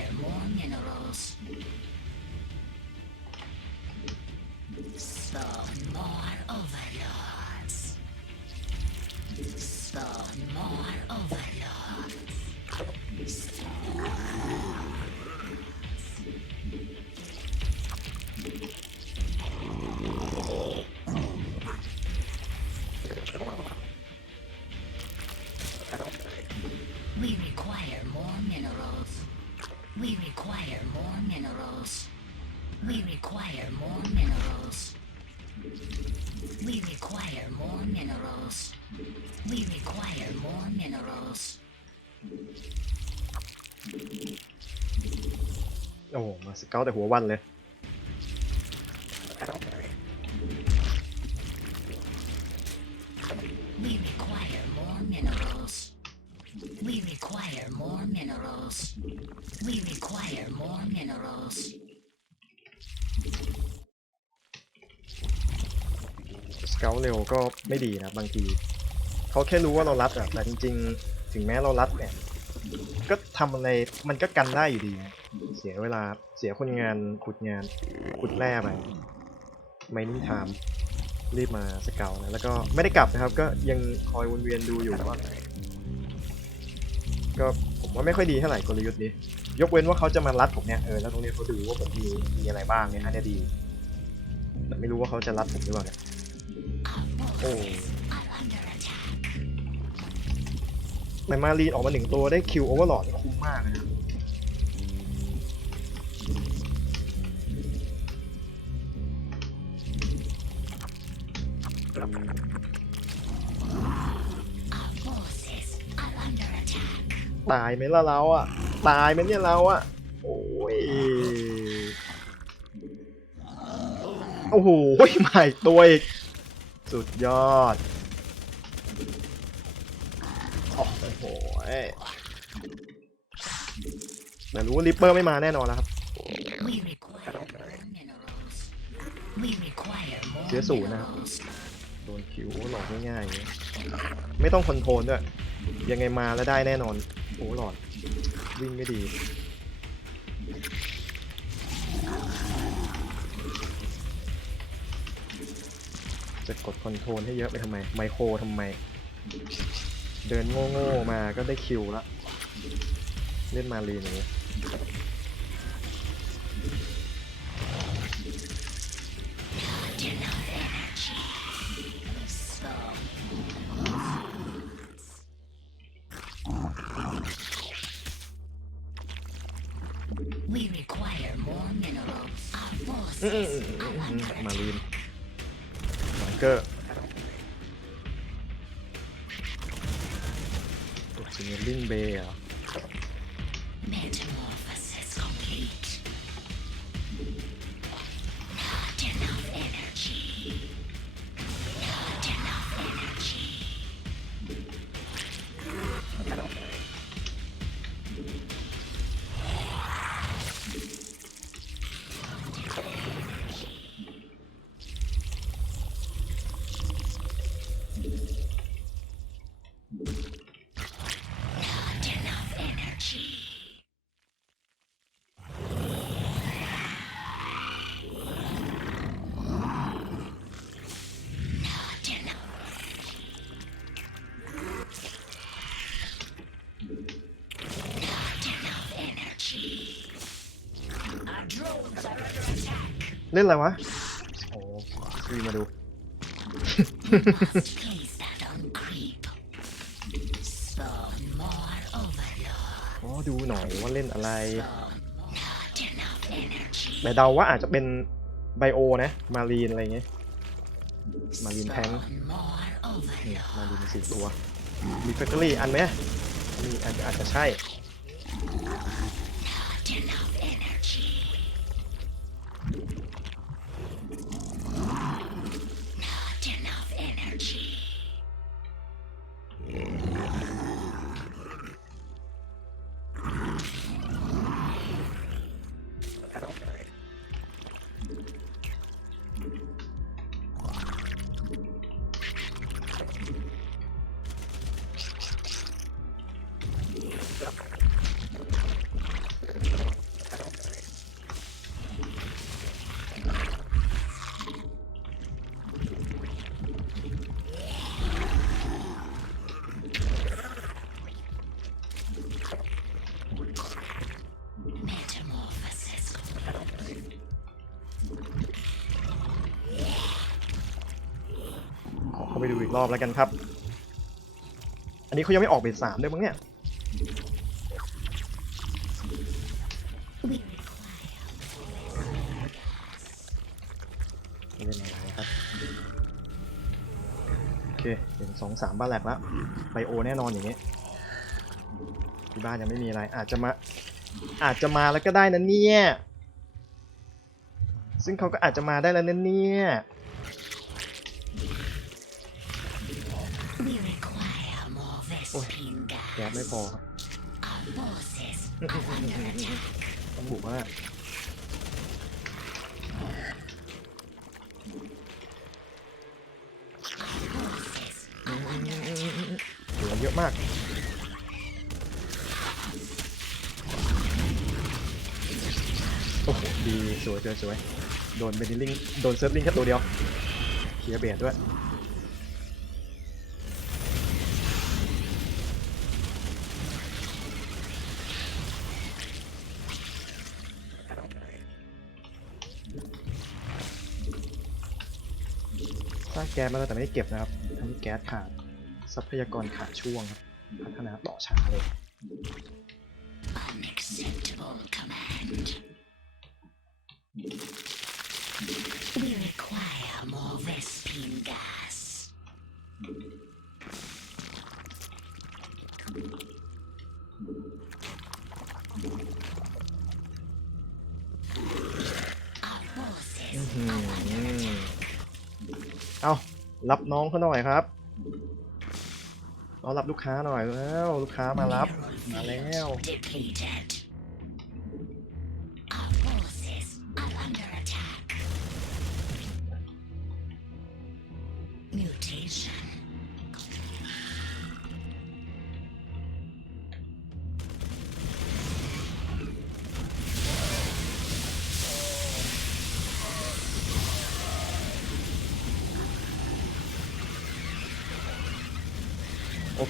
require more minerals. Spawn more overlords. Spawn more overlords. minerals. We require more minerals. โอ้โหมาสเกลแต่หัววันเลย We require more minerals. We require more minerals. We require more minerals. เกลเร็วก็ไม่ดีนะบางทีเขาแค่รู้ว่าเรารัดอะแต่จริงๆ ถึงแม้เรารัดเนี่ยก็ทำอะไรมันก็กันได้อยู่ดีนะเสียเวลาเสียคนงานขุดงานขุดแร่ไปไม่นิ่งทามรีบมาสเกลนะแล้วก็ไม่ได้กลับนะครับ ก็ยังคอยวนเวียนดูอยู่ว่าก็ผมว่าไม่ค่อยดีเท่าไหร่กลยุทธ์นี้ ยกเว้นว่าเขาจะมารัดผมเนี่ยเออแล้วตรงนี้เขาดูว่าผมมีมีอะไรบ้างเนี่ยอันเนี้ยดีแต่ไม่รู้ว่าเขาจะรัดผมหรือเปล่าเนี่ย Our Oh. forces are under attack. แต่มารีนออกมาหนึ่งตัวได้คิวโอเวอร์หลอดคุ้มมากนะครับตายไหมล่ะเราอะ ตายไหมเนี่ยเราอะ โอ้ย โอ้โหใหม่ตัวอีก สุดยอด โอ้โหแต่รู้ว่าลิปเปอร์ไม่มาแน่นอนแล้วครับ We require more minerals. We require more เสียศูนย์นะครับ minerals. โดนคิวโอเวอร์ลอดง่ายๆอย่างงี้ไม่ต้องคอนโทรลด้วย ยังไงมาแล้วได้แน่นอน โอเวอร์ลอด วิ่งไม่ดี จะกดคอนโทรลให้เยอะไปทำไม ไมโครทำไม เดินโง่ๆมาก็ได้คิวละเล่นมารีนอย่างนี้ Enough energy. So. We require more minerals. Our อืม forces ๆ are ๆ under ๆมา attack. รีน บังเกอร์ เล่นอะไรวะ โอ้วีมาดู Must place that on creep. Spawn more overlord. อ๋อดูหน่อยว่าเล่นอะไร Not enough energy. แต่เดาว่าอาจจะเป็นไบโอนะ มารีนอะไรเงี้ย มารีนแทง Spawn more นี่ overlord. มารีนสี่ตัว มีแฟคทอรี่อันไหมมีอาจจะอาจจะใช่ ขอเข้าไปดูอีกรอบแล้วกันครับ อันนี้เขายังไม่ออกเบสสามด้วยมั้งเนี่ย เล่นอะไรครับ โอเคเห็นสองสามบ้านแหลกแล้วไบโอแน่นอนอย่างนี้ ที่บ้านยังไม่มีอะไร อาจจะมา อาจจะมาแล้วก็ได้นะเนี่ย ซึ่งเขาก็อาจจะมาได้แล้วนะเนี่ย we require more Vespine แก๊ส gas. ไม่พอครับ Our forces are under attack. ต้องบุกมากเหลือเยอะมากโอ้โหดีสวยสวยสวยโดนเบนลิงโดนเซิร์ฟลิงแค่ตัวเดียวเคลียร์เบดด้วย สร้างแก๊สมาแล้วแต่ไม่ได้เก็บนะครับทำให้แก๊สขาดทรัพยากรขาดช่วงครับพัฒนาต่อช้าเลย Unacceptable command. We require more Vespine gas. Our forces อื้อหือ are under attack. เอา รับน้องเขาหน่อยครับรอรับลูกค้าหน่อยแล้ว ลูกค้ามารับมาแล้วมิวเทชัน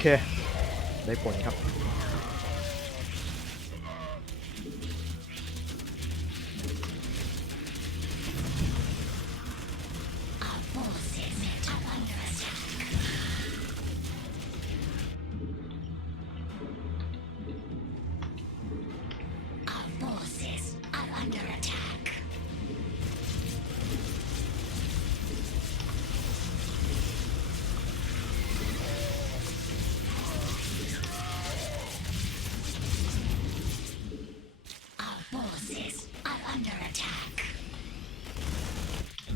เค ได้ผลครับ under attack.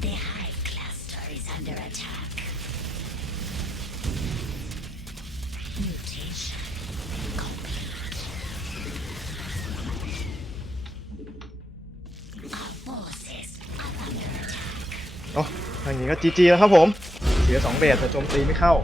The Hive Cluster is under attack. Mutation complete. Our forces are under attack. โอ้ทางนี้ก็จีจีแล้วครับผม เสียสองเบสแต่โจมตีไม่เข้า